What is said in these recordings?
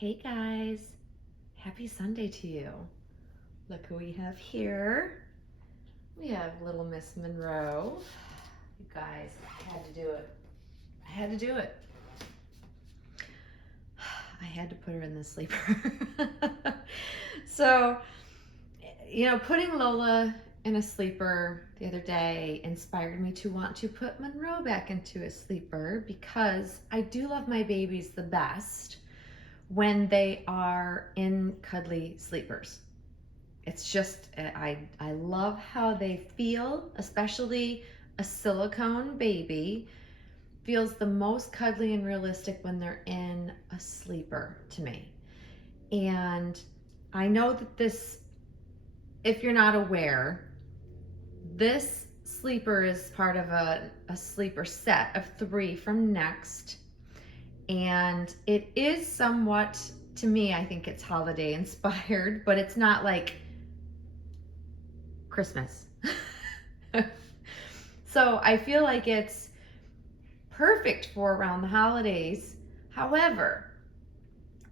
Hey guys, happy Sunday to you. Look who we have here. We have little Miss Monroe. You guys, I had to do it. I had to do it. I had to put her in the sleeper. So, putting Lola in a sleeper the other day inspired me to want to put Monroe back into a sleeper because I do love my babies the best when they are in cuddly sleepers. It's just, I love how they feel, especially a silicone baby feels the most cuddly and realistic when they're in a sleeper to me. And I know that this, if you're not aware, this sleeper is part of a sleeper set of 3 from Next. And it is somewhat, to me, I think it's holiday inspired, but it's not like Christmas. So I feel like it's perfect for around the holidays. However,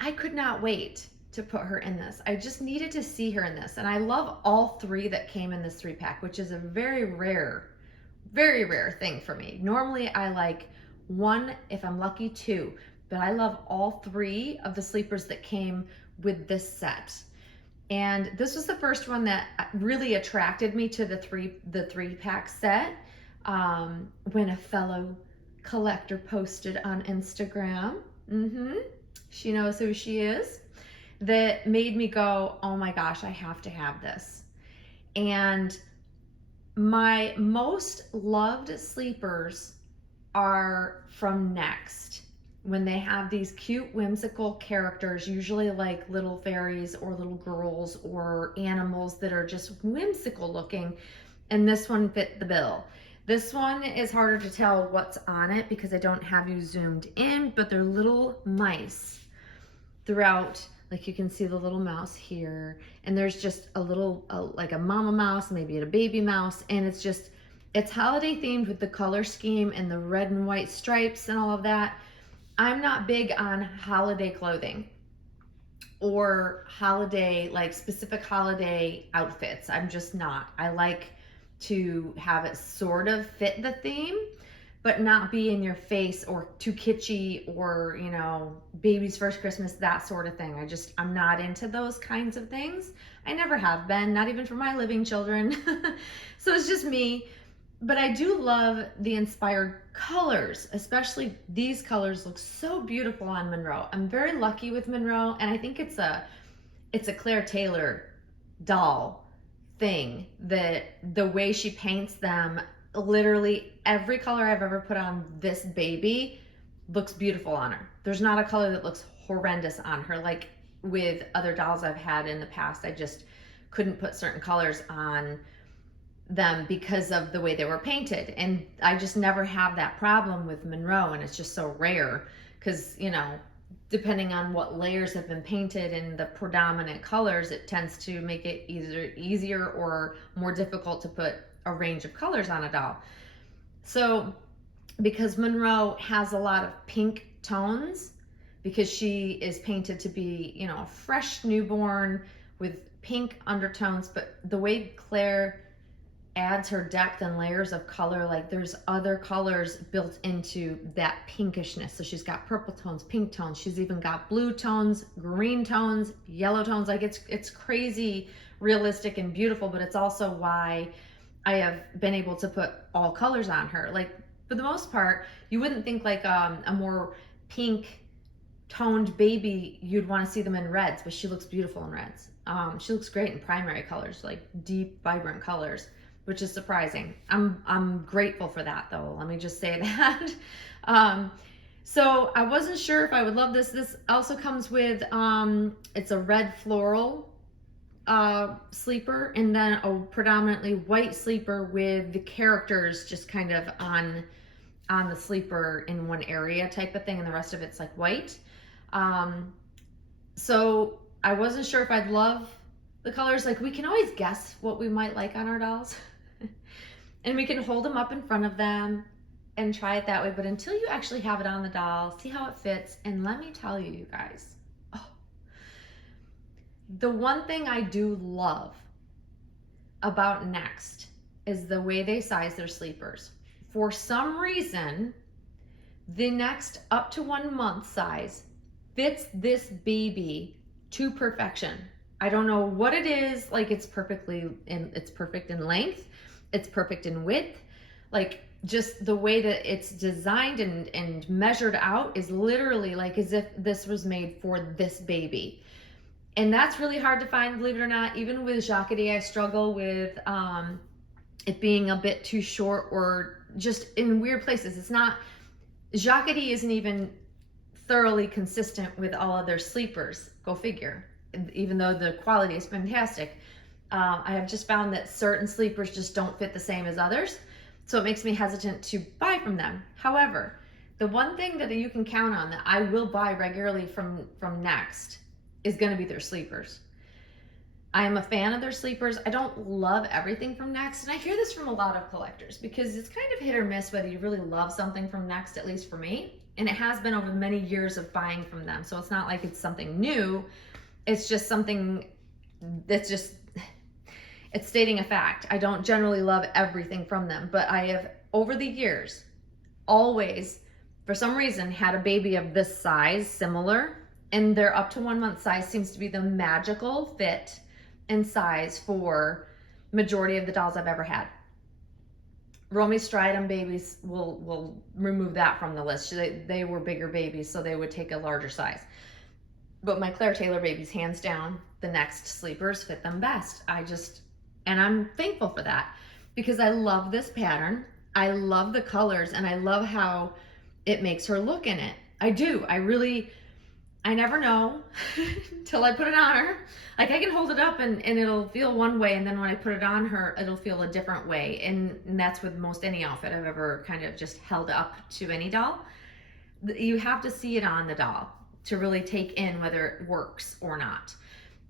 I could not wait to put her in this. I just needed to see her in this. And I love all 3 that came in this 3-pack, which is a very rare thing for me. Normally I like 1, if I'm lucky 2, but I love all 3 of the sleepers that came with this set. And this was the first one that really attracted me to the 3-pack set. When a fellow collector posted on Instagram, she knows who she is, that made me go, oh my gosh, I have to have this. And my most loved sleepers are from Next, when they have these cute whimsical characters, usually like little fairies or little girls or animals that are just whimsical looking, and this one fit the bill. This one is harder to tell what's on it because I don't have you zoomed in, but they're little mice throughout. Like you can see the little mouse here, and there's just a little, like a mama mouse, maybe a baby mouse, and it's holiday themed with the color scheme and the red and white stripes and all of that. I'm not big on holiday clothing or holiday, like specific holiday outfits. I'm just not. I like to have it sort of fit the theme, but not be in your face or too kitschy or, baby's first Christmas, that sort of thing. I'm not into those kinds of things. I never have been, not even for my living children. So it's just me. But I do love the inspired colors, especially these colors look so beautiful on Monroe. I'm very lucky with Monroe, and I think it's a Claire Taylor doll thing, that the way she paints them, literally every color I've ever put on this baby looks beautiful on her. There's not a color that looks horrendous on her. Like with other dolls I've had in the past, I just couldn't put certain colors on them because of the way they were painted, and I just never have that problem with Monroe, and it's just so rare because depending on what layers have been painted and the predominant colors, it tends to make it either easier or more difficult to put a range of colors on a doll. So because Monroe has a lot of pink tones, because she is painted to be, a fresh newborn with pink undertones, but the way Claire adds her depth and layers of color, like there's other colors built into that pinkishness. So she's got purple tones, pink tones, she's even got blue tones, green tones, yellow tones. Like it's crazy realistic and beautiful, but it's also why I have been able to put all colors on her. Like for the most part, you wouldn't think like a more pink toned baby, you'd want to see them in reds, but she looks beautiful in reds. She looks great in primary colors, like deep, vibrant colors, which is surprising. I'm grateful for that though. Let me just say that. So I wasn't sure if I would love this. This also comes with, it's a red floral sleeper, and then a predominantly white sleeper with the characters just kind of on the sleeper in one area type of thing, and the rest of it's like white. So I wasn't sure if I'd love the colors. Like we can always guess what we might like on our dolls. And we can hold them up in front of them and try it that way. But until you actually have it on the doll, see how it fits. And let me tell you, you guys, oh, The one thing I do love about Next is the way they size their sleepers. For some reason, the Next up to 1 month size fits this baby to perfection. I don't know what it is. Like, it's perfect in length, it's perfect in width. Like, just the way that it's designed and measured out is literally like as if this was made for this baby. And that's really hard to find, believe it or not. Even with Jacquerie, I struggle with it being a bit too short or just in weird places. It's not, Jacquerie isn't even thoroughly consistent with all of their sleepers. Go figure. Even though the quality is fantastic, I have just found that certain sleepers just don't fit the same as others. So it makes me hesitant to buy from them. However, the one thing that you can count on that I will buy regularly from Next is going to be their sleepers. I am a fan of their sleepers. I don't love everything from Next, and I hear this from a lot of collectors because it's kind of hit or miss whether you really love something from Next, at least for me. And it has been over many years of buying from them. So it's not like it's something new. It's just something that's just, it's stating a fact. I don't generally love everything from them, but I have, over the years, always, for some reason, had a baby of this size, similar, and their up to 1 month size seems to be the magical fit and size for majority of the dolls I've ever had. Romy Stridham babies will remove that from the list. They were bigger babies, so they would take a larger size. But my Claire Taylor babies, hands down, the Next sleepers fit them best. And I'm thankful for that because I love this pattern. I love the colors and I love how it makes her look in it. I do. I never know until I put it on her. Like, I can hold it up and it'll feel one way, and then when I put it on her, it'll feel a different way. And that's with most any outfit I've ever kind of just held up to any doll. You have to see it on the doll to really take in whether it works or not.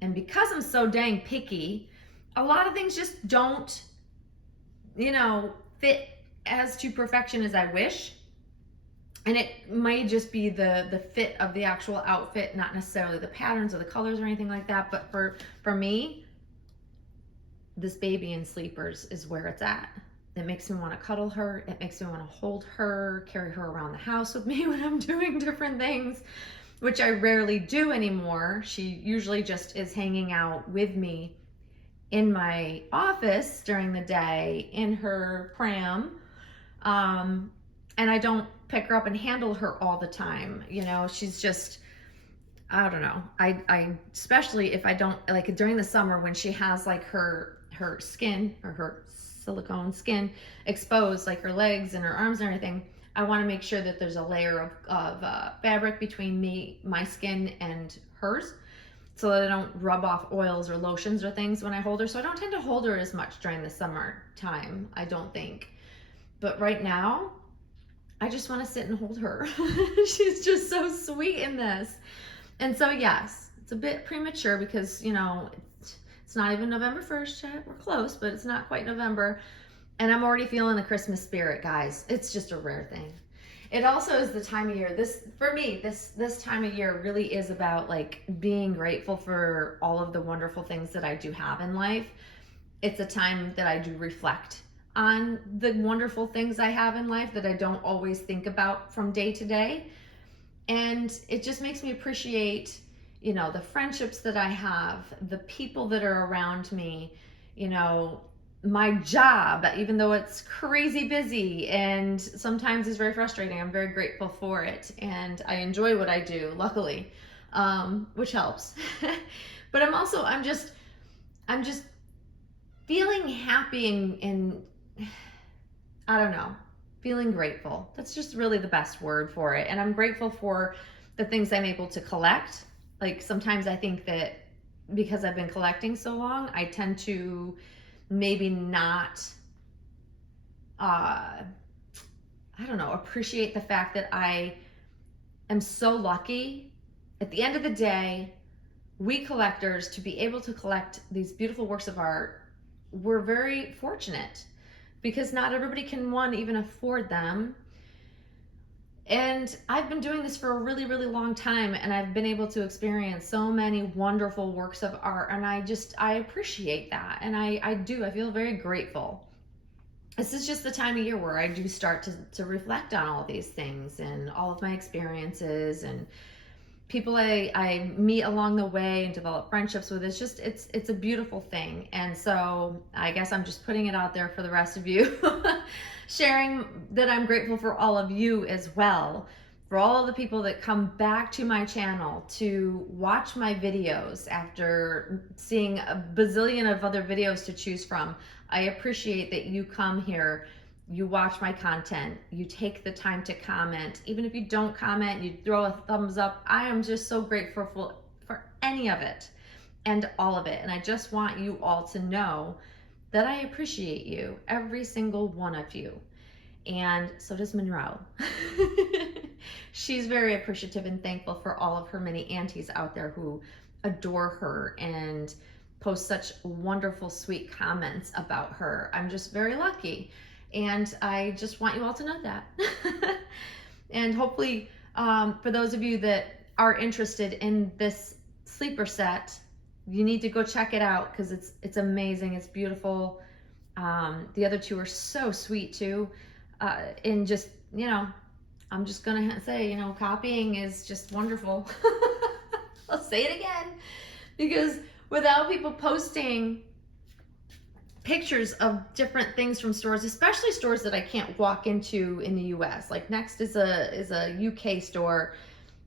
And because I'm so dang picky, a lot of things just don't, fit as to perfection as I wish. And it may just be the fit of the actual outfit, not necessarily the patterns or the colors or anything like that. But for me, this baby in sleepers is where it's at. It makes me want to cuddle her. It makes me want to hold her, carry her around the house with me when I'm doing different things, which I rarely do anymore. She usually just is hanging out with me in my office during the day in her pram. And I don't pick her up and handle her all the time. She's just, I don't know. I especially if I don't, like during the summer when she has like her skin or her silicone skin exposed, like her legs and her arms and everything, I want to make sure that there's a layer of fabric between my skin and hers, so that I don't rub off oils or lotions or things when I hold her. So I don't tend to hold her as much during the summer time, I don't think. But right now, I just want to sit and hold her. She's just so sweet in this. And so yes, it's a bit premature because, it's not even November 1st yet. We're close, but it's not quite November. And I'm already feeling the Christmas spirit, guys. It's just a rare thing. It also is the time of year. For me, this time of year really is about like being grateful for all of the wonderful things that I do have in life. It's a time that I do reflect on the wonderful things I have in life that I don't always think about from day to day. And it just makes me appreciate, the friendships that I have, the people that are around me, my job, even though it's crazy busy and sometimes is very frustrating. I'm very grateful for it and I enjoy what I do, luckily, which helps. But I'm just feeling happy and I don't know, feeling grateful. That's just really the best word for it. And I'm grateful for the things I'm able to collect. Like sometimes I think that because I've been collecting so long, I tend to maybe not, I don't know, appreciate the fact that I am so lucky. At the end of the day, we collectors, to be able to collect these beautiful works of art, we're very fortunate because not everybody can, one, even afford them. And I've been doing this for a really, really long time, and I've been able to experience so many wonderful works of art, and I appreciate that. And I feel very grateful. This is just the time of year where I do start to reflect on all of these things and all of my experiences and people I meet along the way and develop friendships with. It's a beautiful thing. And so I guess I'm just putting it out there for the rest of you, sharing that I'm grateful for all of you as well, for all of the people that come back to my channel to watch my videos after seeing a bazillion of other videos to choose from. I appreciate that you come here, you watch my content, you take the time to comment. Even if you don't comment, you throw a thumbs up. I am just so grateful for any of it and all of it. And I just want you all to know that I appreciate you, every single one of you. And so does Monroe. She's very appreciative and thankful for all of her many aunties out there who adore her and post such wonderful, sweet comments about her. I'm just very lucky. And I just want you all to know that. And hopefully, for those of you that are interested in this sleeper set, you need to go check it out because it's amazing. It's beautiful. The other two are so sweet too. And just, I'm just going to say, copying is just wonderful. I'll say it again, because without people posting pictures of different things from stores, especially stores that I can't walk into in the US. Like Next is a UK store.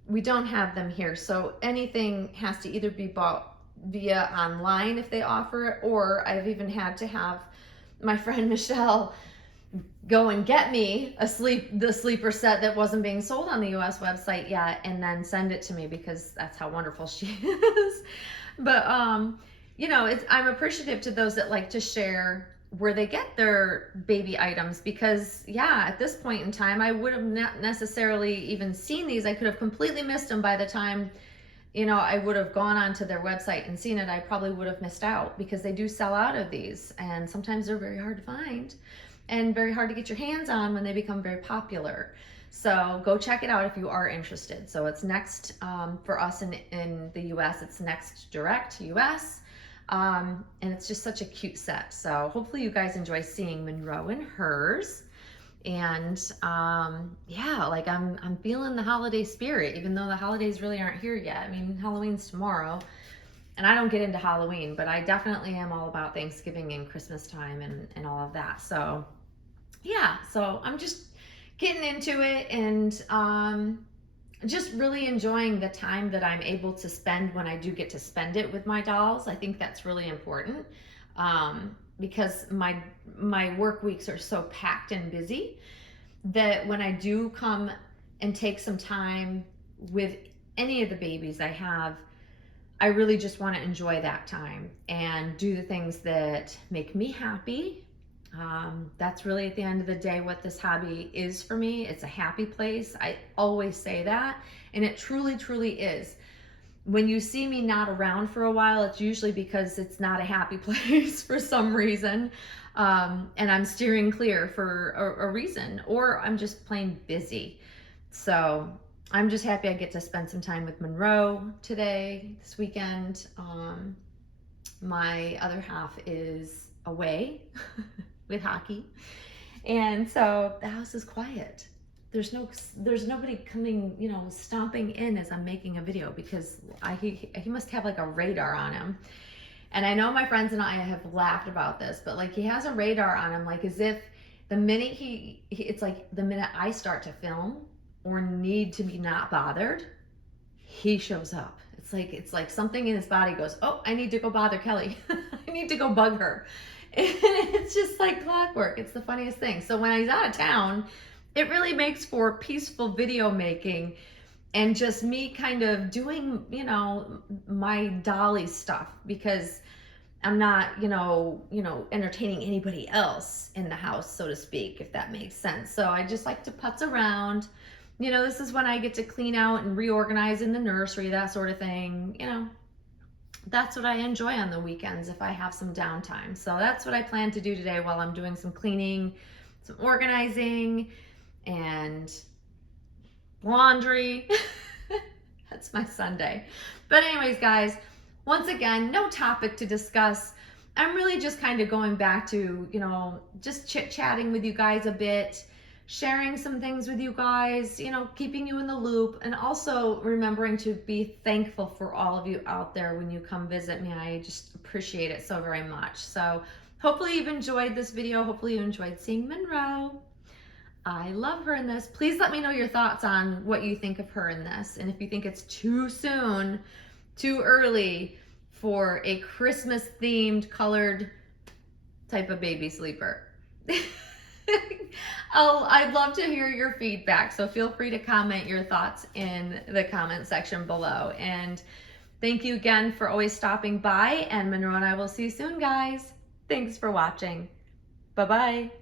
We don't have them here. So anything has to either be bought via online if they offer it, or I've even had to have my friend Michelle go and get me the sleeper set that wasn't being sold on the US website yet, and then send it to me because that's how wonderful she is. But I'm appreciative to those that like to share where they get their baby items, because at this point in time, I would have not necessarily even seen these. I could have completely missed them by the time, I would have gone onto their website and seen it. I probably would have missed out because they do sell out of these, and sometimes they're very hard to find and very hard to get your hands on when they become very popular. So go check it out if you are interested. So it's Next, for us in the US, it's Next Direct US. And it's just such a cute set. So hopefully you guys enjoy seeing Monroe and hers. And I'm feeling the holiday spirit, even though the holidays really aren't here yet. I mean, Halloween's tomorrow, and I don't get into Halloween, but I definitely am all about Thanksgiving and Christmas time and all of that. So so I'm just getting into it and just really enjoying the time that I'm able to spend when I do get to spend it with my dolls. I think that's really important, because my work weeks are so packed and busy that when I do come and take some time with any of the babies I have, I really just want to enjoy that time and do the things that make me happy. That's really at the end of the day what this hobby is for me. It's a happy place. I always say that, and it truly, truly is. When you see me not around for a while, it's usually because it's not a happy place for some reason, and I'm steering clear for a reason, or I'm just plain busy. So I'm just happy I get to spend some time with Monroe today, this weekend. My other half is away with hockey, and so the house is quiet. There's nobody coming, stomping in as I'm making a video, because he must have like a radar on him. And I know my friends and I have laughed about this, but like he has a radar on him, like as if the minute it's like the minute I start to film or need to be not bothered, he shows up. It's like something in his body goes, oh, I need to go bother Kelly. I need to go bug her. And it's just like clockwork. It's the funniest thing. So when he's out of town, it really makes for peaceful video making and just me kind of doing, my dolly stuff, because I'm not, entertaining anybody else in the house, so to speak, if that makes sense. So I just like to putz around. This is when I get to clean out and reorganize in the nursery, that sort of thing. That's what I enjoy on the weekends if I have some downtime. So that's what I plan to do today while I'm doing some cleaning, some organizing, and laundry. That's my Sunday. But anyways, guys, once again, no topic to discuss. I'm really just kind of going back to, just chit-chatting with you guys a bit, sharing some things with you guys, keeping you in the loop, and also remembering to be thankful for all of you out there when you come visit me. I just appreciate it so very much. So hopefully you've enjoyed this video. Hopefully you enjoyed seeing Monroe. I love her in this. Please let me know your thoughts on what you think of her in this, and if you think it's too soon, too early for a Christmas themed colored type of baby sleeper. I'd love to hear your feedback, so feel free to comment your thoughts in the comment section below. And thank you again for always stopping by, and Monroe and I will see you soon, guys. Thanks for watching. Bye-bye.